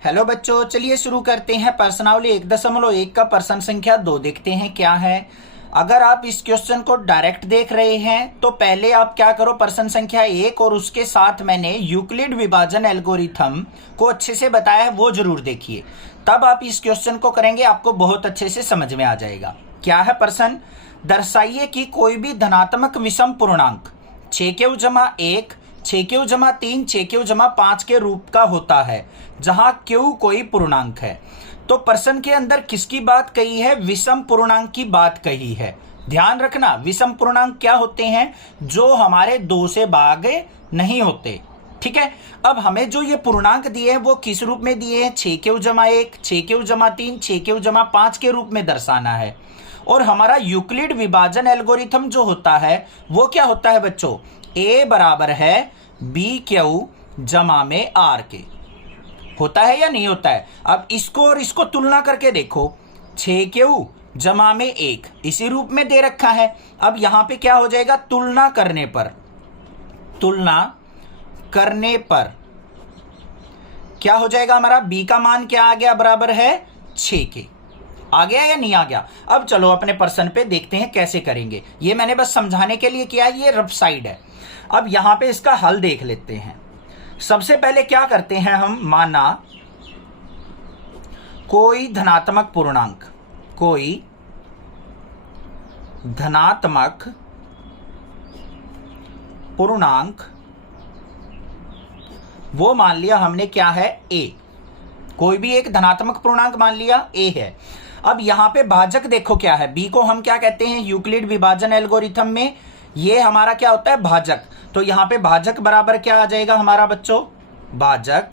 Hello बच्चों, चलिए शुरू करते हैं। प्रश्नावली 1.1 का प्रश्न संख्या 2 देखते हैं क्या है। अगर आप इस क्वेश्चन को डायरेक्ट देख रहे हैं तो पहले आप क्या करो, प्रश्न संख्या 1 और उसके साथ मैंने यूक्लिड विभाजन एल्गोरिथम को अच्छे से बताया है वो जरूर देखिए, तब आप इस क्वेश्चन को करेंगे आपको बहुत अच्छे से समझ में आ जाएगा। क्या है प्रश्न? दर्शाइए कि कोई भी धनात्मक विषम पूर्णांक 6q/1, 6q/3, 6q/5 के रूप का होता है जहां q कोई पूर्णांक है। तो प्रश्न के अंदर किसकी बात कही है? विषम पूर्णांक की बात कही है। ध्यान रखना, विषम पूर्णांक क्या होते हैं? जो हमारे 2 से भाग नहीं होते। ठीक है, अब हमें जो ये पूर्णांक दिए हैं वो किस रूप में दिए हैं? 6q/1, 6q/3, 6q/5 के रूप में दर्शाना है। और हमारा यूक्लिड विभाजन एल्गोरिथम जो होता है वो क्या होता है बच्चों? a बराबर है bq/r के। होता है या नहीं होता है? अब इसको और इसको तुलना करके देखो, 6q/1 इसी रूप में दे रखा है। अब यहां पे क्या हो जाएगा? तुलना करने पर क्या हो जाएगा? हमारा b का मान क्या आ गया? बराबर है 6 के। आ गया या नहीं आ गया? अब चलो अपने प्रश्न पे देखते हैं कैसे करेंगे। ये मैंने बस समझाने के लिए किया, ये रफ साइड है। अब यहां पे इसका हल देख लेते हैं। सबसे पहले क्या करते हैं हम? माना कोई धनात्मक पूर्णांक वो मान लिया हमने, क्या है? a। कोई भी एक धनात्मक पूर्णांक मान लिया a है। अब यहां पे भाजक देखो क्या है? b को हम क्या कहते हैं यूक्लिड विभाजन एल्गोरिथम में? ये हमारा क्या होता है? भाजक। तो यहां पे भाजक बराबर क्या आ जाएगा हमारा बच्चों? भाजक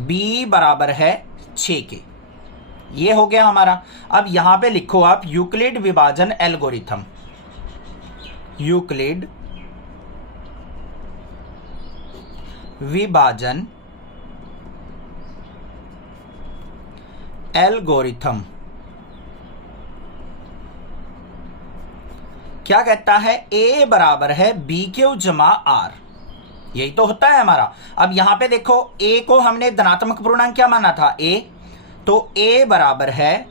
b बराबर है 6 के। ये हो गया हमारा। अब यहां पे लिखो आप यूक्लिड विभाजन एल्गोरिथम। यूक्लिड विभाजन एल्गोरिथम क्या कहता है? a बराबर है bq/r। यही तो होता है हमारा। अब यहां पे देखो, a को हमने धनात्मक पूर्णांक क्या माना था? a। तो a बराबर है,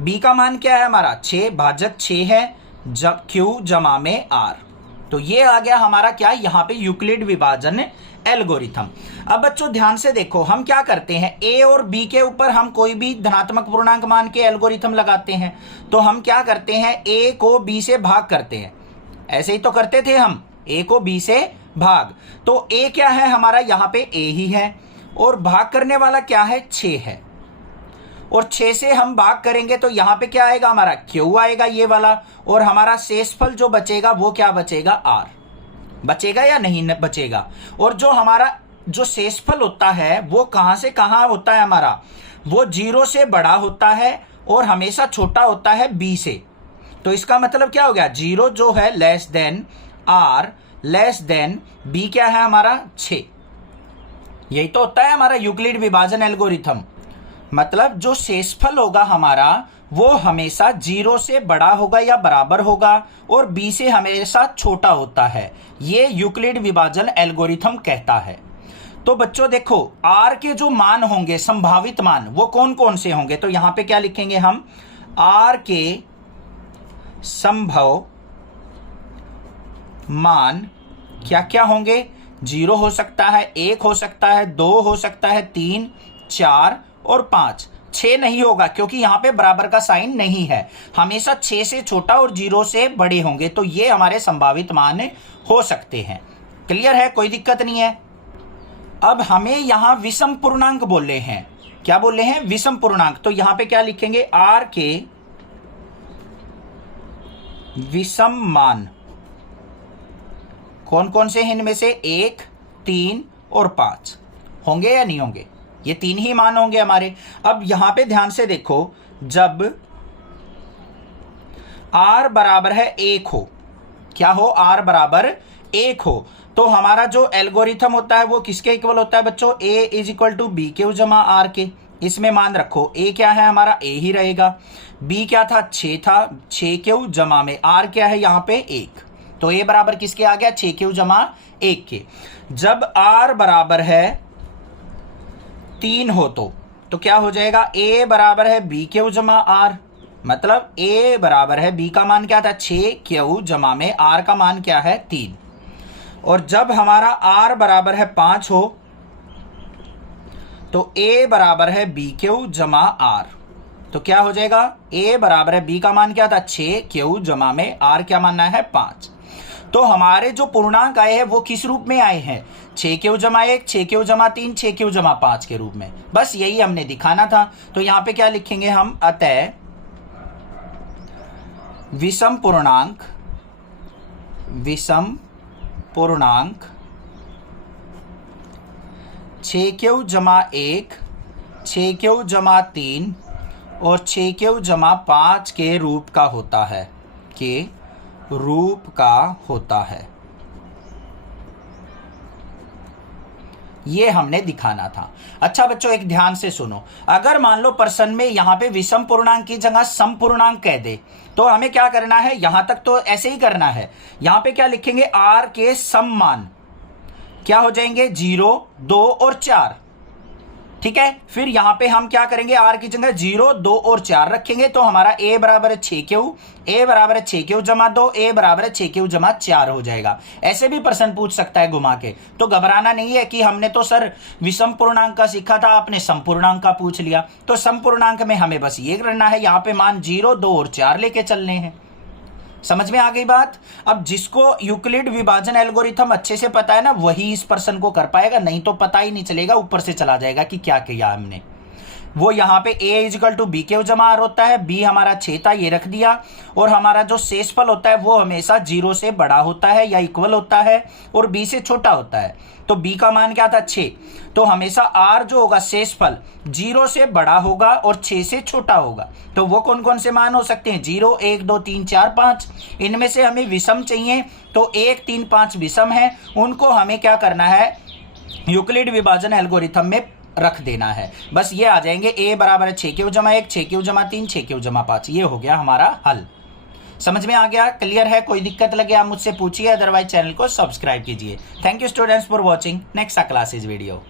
b का मान क्या है हमारा? 6, भाजक 6 है, q/r। तो ये आ गया हमारा क्या? यहां पे यूक्लिड विभाजन एल्गोरिथम। अब बच्चों ध्यान से देखो, हम क्या करते हैं? a और b के ऊपर हम कोई भी धनात्मक पूर्णांक मान के एल्गोरिथम लगाते हैं। तो हम क्या करते हैं? a को b से भाग करते हैं। ऐसे ही तो करते थे हम, a को b से भाग। तो a क्या है हमारा? यहाँ पे a ही है, और भाग करने वाला क्या है? 6 है। और 6 से हम भाग करेंगे तो यहाँ पे क्या आएगा हमारा? q आएगा ये वाला। और हमारा शेषफल जो बचेगा वो क्या बचेगा? r बचेगा या नहीं बचेगा? और जो हमारा जो शेषफल होता है वो कहां से कहां होता है हमारा? वो 0 से बड़ा होता है और हमेशा छोटा होता है b से। तो इसका मतलब क्या हो गया? 0 जो है less than r less than b क्या है हमारा? 6। यही तो होता है हमारा यूक्लिड विभाजन एल्गोरिथम। मतलब जो शेषफल होगा हमारा वो हमेशा 0 से बड़ा होगा या बराबर होगा, और b से हमेशा छोटा होता है। ये यूक्लिड विभाजन एल्गोरिथम कहता है। तो बच्चों देखो, r के जो मान होंगे, संभावित मान, वो कौन कौन से होंगे? तो यहां पे क्या लिखेंगे हम? r के संभव मान क्या क्या होंगे? 0 हो सकता है, 1 हो सकता है, 2 हो सकता है, 3, 4 और 5। 6 नहीं होगा क्योंकि यहां पे बराबर का साइन नहीं है। हमेशा 6 से छोटा और 0 से बड़े होंगे। तो ये हमारे संभावित मान हो सकते हैं। क्लियर है? कोई दिक्कत नहीं है। अब हमें यहां विषम पूर्णांक बोले हैं। क्या बोले हैं? विषम पूर्णांक। तो यहां पे क्या लिखेंगे? r के विषम मान कौन कौन से हैं? इनमें से 1, 3 और 5 होंगे या नहीं होंगे? ये 3 ही मान होंगे हमारे। अब यहां पे ध्यान से देखो, जब r बराबर है 1 हो, क्या हो? r बराबर 1 हो, तो हमारा जो एल्गोरिथम होता है वो किसके इक्वल होता है बच्चों? a = bq/r के। इसमें मान रखो, a क्या है हमारा? a ही रहेगा। b क्या था? 6 था, 6q/r क्या है यहाँ पे? 1। तो a बराबर किसके आ गया? 6q/1 के। जब r बराबर है 3 हो तो क्या हो जाएगा, a बराबर है बी क्यू जमा आर, मतलब a बराबर है b का मान क्या था 6q जमा में r का मान क्या है 3। और जब हमारा r बराबर है 5 हो तो a बराबर है बी क्यू जमा आर, तो क्या हो जाएगा, a बराबर है b का मान क्या था 6q जमा में r क्या मानना है 5। तो हमारे जो पूर्णांक आए हैं वो किस रूप में आए हैं, 6q जमा 1, 6q जमा 3, 6q जमा 5 के रूप में। बस यही हमने दिखाना था। तो यहां पे क्या लिखेंगे हम, अतः विषम पूर्णांक 6q जमा 1, 6q जमा 3 और 6q जमा 5 के रूप का होता है, ये हमने दिखाना था। अच्छा बच्चों, एक ध्यान से सुनो, अगर मान लो प्रश्न में यहां पे विषम पूर्णांक की जगह सम पूर्णांक कह दे तो हमें क्या करना है, यहां तक तो ऐसे ही करना है। यहां पे क्या लिखेंगे, r के सम मान क्या हो जाएंगे 0, 2 और 4, ठीक है। फिर यहां पे हम क्या करेंगे, r की जगह 0, 2 और 4 रखेंगे तो हमारा a बराबर है 6q, a बराबर है 6q जमा 2, a बराबर है 6q जमा 4 हो जाएगा। ऐसे भी प्रश्न पूछ सकता है घुमा के, तो घबराना नहीं है कि हमने तो सर विषम पूर्णांक का सीखा था, आपने समपूर्णांक का पूछ लिया। तो समपूर्णांक में हमें बस ये करना है, यहाँ पे मान 0, 2 और 4 लेके चलने हैं। समझ में आ गई बात। अब जिसको यूक्लिड विभाजन एल्गोरिथम अच्छे से पता है ना, वही इस प्रश्न को कर पाएगा, नहीं तो पता ही नहीं चलेगा, ऊपर से चला जाएगा कि क्या किया हमने। वो यहाँ पे a is equal to b q जमा आर होता है, b हमारा 6 था ये रख दिया, और हमारा जो शेषफल होता है वो हमेशा 0 से बड़ा होता है या इक्वल होता है और b से छोटा होता है। तो b का मान क्या था 6, तो हमेशा r जो होगा शेषफल 0 से बड़ा होगा और 6 से छोटा होगा। तो वो कौन कौन से मान हो सकते हैं, 0, 1, 2, 3, 4, 5। इनमें से हमें विषम चाहिए, तो 1, 3, 5 विषम है, उनको हमें क्या करना है, यूक्लिड विभाजन एल्गोरिथम में रख देना है। बस ये आ जाएंगे, a बराबर है 6q जमा 1, 6q जमा 3, 6q जमा 5। ये हो गया हमारा हल। समझ में आ गया, क्लियर है? कोई दिक्कत लगे आप मुझसे पूछिए, अदरवाइज चैनल को सब्सक्राइब कीजिए। Thank you students for watching. Next class is video.